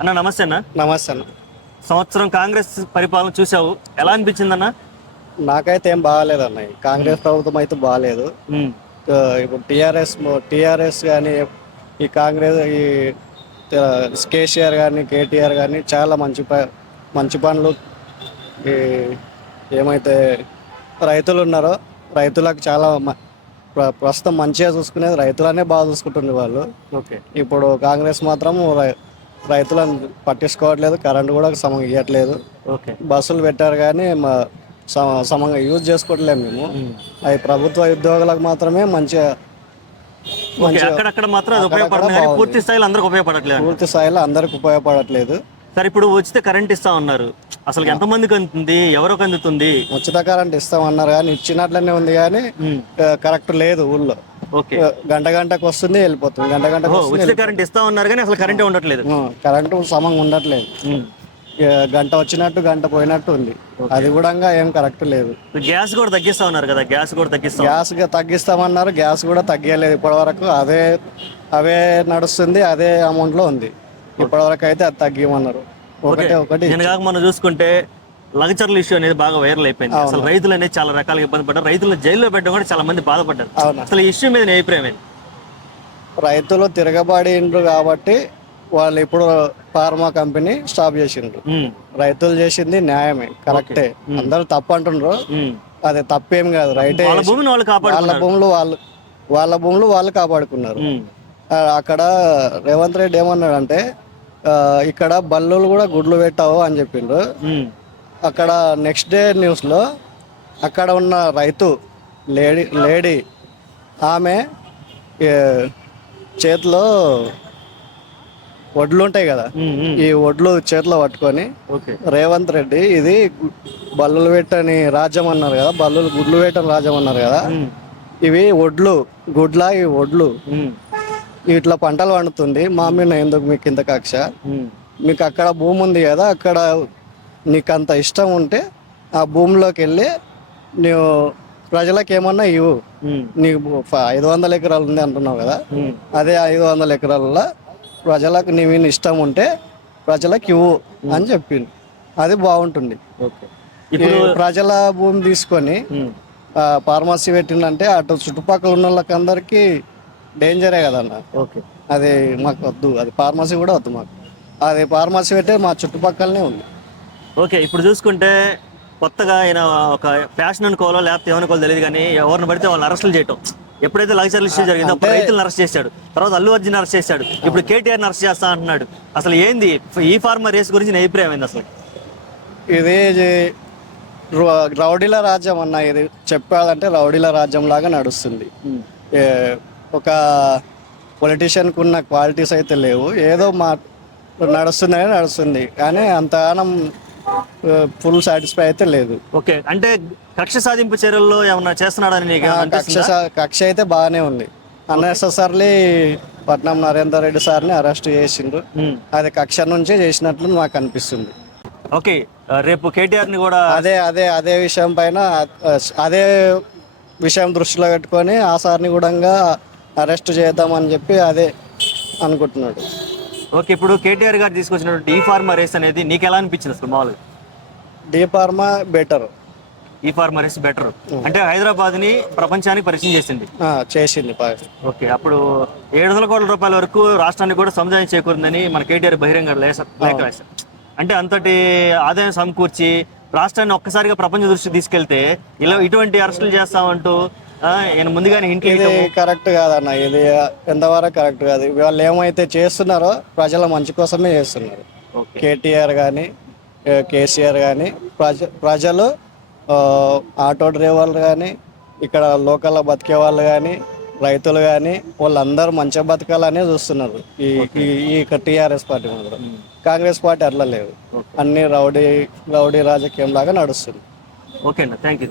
అన్న నమస్తే అన్న. నమస్తే అన్న. సంవత్సరం కాంగ్రెస్ పరిపాలన చూసావు, ఎలా అనిపించింది అన్న? నాకైతే ఏం బాగాలేదన్న. కాంగ్రెస్ ప్రభుత్వం అయితే బాగాలేదు. ఇప్పుడు టీఆర్ఎస్ కానీ, ఈ కాంగ్రెస్, ఈ కేసీఆర్ కానీ, కేటీఆర్ కానీ చాలా మంచి పనులు. ఈ ఏమైతే రైతులు ఉన్నారో రైతులకు చాలా ప్రస్తుతం మంచిగా చూసుకునేది రైతులనే బాగా చూసుకుంటుంది వాళ్ళు. ఓకే. ఇప్పుడు కాంగ్రెస్ మాత్రం రైతులను పట్టించుకోవట్లేదు, కరెంటు కూడా సమంగా ఇవ్వట్లేదు. ఓకే. బస్సులు పెట్టారు కానీ సమంగా యూజ్ చేసుకోవట్లేము మేము. అవి ప్రభుత్వ ఉద్యోగులకు మాత్రమే మంచిగా అక్కడక్కడ మాత్రం అది ఉపయోగపడుతుంది కానీ పూర్తి స్థాయిలో అందరికి ఉపయోగపడట్లేదు. పూర్తి స్థాయిలో అందరికి ఉపయోగపడట్లేదు. సరే, ఇప్పుడు ఉచిత కరెంట్ ఇస్తా ఉన్నారు, అసలు ఎంతమందికి అందుతుంది, ఎవరికి అందుతుంది? ఉచిత కరెంట్ ఇస్తామన్నారు కానీ ఇచ్చినట్లనే ఉంది కానీ కరెక్ట్ లేదు ఊళ్ళో. ఓకే. గంటకు వస్తుంది, వెళ్ళిపోతుంది. గంటకు ఉచిత కరెంట్ ఇస్తా ఉన్నారు కానీ అసలు కరెంటే ఉండట్లేదు. కరెంటు సమంగా ఉండట్లేదు. గంట వచ్చినట్టు గంట పోయినట్టు ఉంది. అది కూడా ఏం కరెక్ట్ లేదు. గ్యాస్ కూడా తగ్గిస్తా ఉన్నారు కదా, గ్యాస్ తగ్గిస్తామన్నారు, గ్యాస్ కూడా తగ్గలేదు ఇప్పటి వరకు. అవే నడుస్తుంది, అదే అమౌంట్ లో ఉంది ఇప్పటి వరకు. అయితే అది తగ్గిమన్నారు. ఒకటి మనం చూసుకుంటే లగచర్ల ఇష్యూ అనేది బాగా వైరల్ అయిపోయింది. అసలు రైతులు అనేది చాలా రకాలుగా ఇబ్బంది పడ్డారు, రైతులను జైల్లో పెట్టడం కూడా చాలా మంది బాధపడ్డారు. అసలు ఈ ఇష్యూ మీద నీ అభిప్రాయం ఏంటి? రైతులు తిరగబడిండ్రు కాబట్టి వాళ్ళు ఇప్పుడు ఫార్మా కంపెనీ స్టాప్ చేసిండ్రు. రైతులు చేసింది న్యాయమే, కరెక్టే. అందరూ తప్పు అంటుండ్రు, అది తప్పేం కాదు, రైటే. వాళ్ళ భూములు వాళ్ళు కాపాడుకున్నారు. అక్కడ రేవంత్ రెడ్డి ఏమన్నాడంటే ఇక్కడ బల్లులు కూడా గుడ్లు పెట్టావు అని చెప్పిండ్రు. అక్కడ నెక్స్ట్ డే న్యూస్ లో అక్కడ ఉన్న రైతు లేడీ ఆమె చేతిలో వడ్లు ఉంటాయి కదా, ఈ వడ్లు చేతిలో పట్టుకొని రేవంత్ రెడ్డి ఇది బల్లులు పెట్టని రాజ్యం అన్నారు కదా, గుడ్లు పెట్టని రాజ్యం అన్నారు కదా, ఇవి ఈ వడ్లు ఇట్లా పంటలు పండుతుంది, మా మీద ఎందుకు మీకు ఇంత కక్ష? మీకు అక్కడ భూమి ఉంది కదా, అక్కడ నీకు అంత ఇష్టం ఉంటే ఆ భూమిలోకి వెళ్ళి నువ్వు ప్రజలకు ఏమన్నా ఇవ్వు. నీకు 500 ఎకరాలు ఉంది అంటున్నావు కదా, అదే 500 ఎకరాలలో ప్రజలకు నీ మీద ఇష్టం ఉంటే ప్రజలకు ఇవ్వు అని చెప్పింది. అది బాగుంటుంది. ప్రజల భూమి తీసుకొని ఫార్మసీ పెట్టిందంటే అటు చుట్టుపక్కల ఉన్న వాళ్ళకి అందరికీ డేంజరే కదన్న. అది మాకు వద్దు, అది ఫార్మసీ కూడా వద్దు మాకు. అది ఫార్మసీ పెట్టే మా చుట్టుపక్కలనే ఉంది. ఓకే. ఇప్పుడు చూసుకుంటే కొత్తగా ఆయన ఒక ఫ్యాషన్ అనుకోవాలో లేకపోతే ఏమనుకోవాలో తెలియదు కానీ ఎవరిని పడితే వాళ్ళని అరెస్టులు చేయటం. ఎప్పుడైతే లగచర్ల ఇష్యూ జరిగిందో అప్పుడు రైతులను అరెస్ట్ చేశాడు, తర్వాత అల్లు అర్జున్ అరెస్ట్ చేశాడు, ఇప్పుడు కేటీఆర్ని అరెస్ట్ చేస్తా అంటున్నాడు. అసలు ఏంది ఈ ఫార్మర్ రేస్ గురించి నా అభిప్రాయం ఏంది? అసలు ఇది రౌడీల రాజ్యం అన్న. ఇది చెప్పాలంటే రౌడీల రాజ్యం లాగా నడుస్తుంది. ఒక పొలిటీషియన్కు ఉన్న క్వాలిటీస్ అయితే లేవు, ఏదో నడుస్తుంది కానీ అంతగానం ఫుల్ సాటిస్ఫై అయితే లేదు. ఓకే. అంటే కక్ష సాధింపు చర్యల్లో ఏమన్నా చేస్తున్నాడని? కక్ష అయితే బాగానే ఉంది. అన్నెసెసర్లీ పట్నం నరేందర్ రెడ్డి సార్ని అరెస్ట్ చేసిండ్రు, అది కక్ష నుంచే చేసినట్లు నాకు అనిపిస్తుంది. ఓకే. రేపు కేటీఆర్ని కూడా అదే విషయం పైన అదే విషయం దృష్టిలో పెట్టుకొని ఆ సార్ని కూడా అరెస్ట్ చేద్దామని చెప్పి అదే అనుకుంటున్నాడు. ఓకే. ఇప్పుడు కేటీఆర్ గారు తీసుకొచ్చినటువంటి ఈ ఫార్మా రేస్ అనేది నీకు ఎలా అనిపించింది అసలు? మామూలుగా డి ఫార్మా బెటర్, ఈ ఫార్మా రేస్ బెటర్ అంటే హైదరాబాద్ ని ప్రపంచానికి పరిచయం చేసింది. ఓకే. అప్పుడు 700 కోట్ల రూపాయల వరకు రాష్ట్రానికి కూడా సముదాయం చేకూరిందని మన కేటీఆర్ బహిరంగ లేఖ రాశారు. అంటే అంతటి ఆదాయం సమకూర్చి రాష్ట్రాన్ని ఒక్కసారిగా ప్రపంచ దృష్టి తీసుకెళ్తే ఇలా ఇటువంటి అరెస్టులు చేస్తామంటూ ముందుగానే ఇది కరెక్ట్ కాదన్న. ఇది ఎంతవరకు కరెక్ట్ కాదు. వాళ్ళు ఏమైతే చేస్తున్నారో ప్రజల మంచి కోసమే చేస్తున్నారు. కేటీఆర్ కానీ కేసీఆర్ కానీ ప్రజలు ఆటో డ్రైవర్లు కానీ ఇక్కడ లోకల్లో బతికే వాళ్ళు కానీ రైతులు కానీ వాళ్ళందరూ మంచిగా బతకాలనే చూస్తున్నారు ఈ టీఆర్ఎస్ పార్టీ మాత్రం. కాంగ్రెస్ పార్టీ అట్లా లేదు, అన్ని రౌడీ రాజకీయం లాగా నడుస్తుంది. ఓకే అన్న, థ్యాంక్ యూ.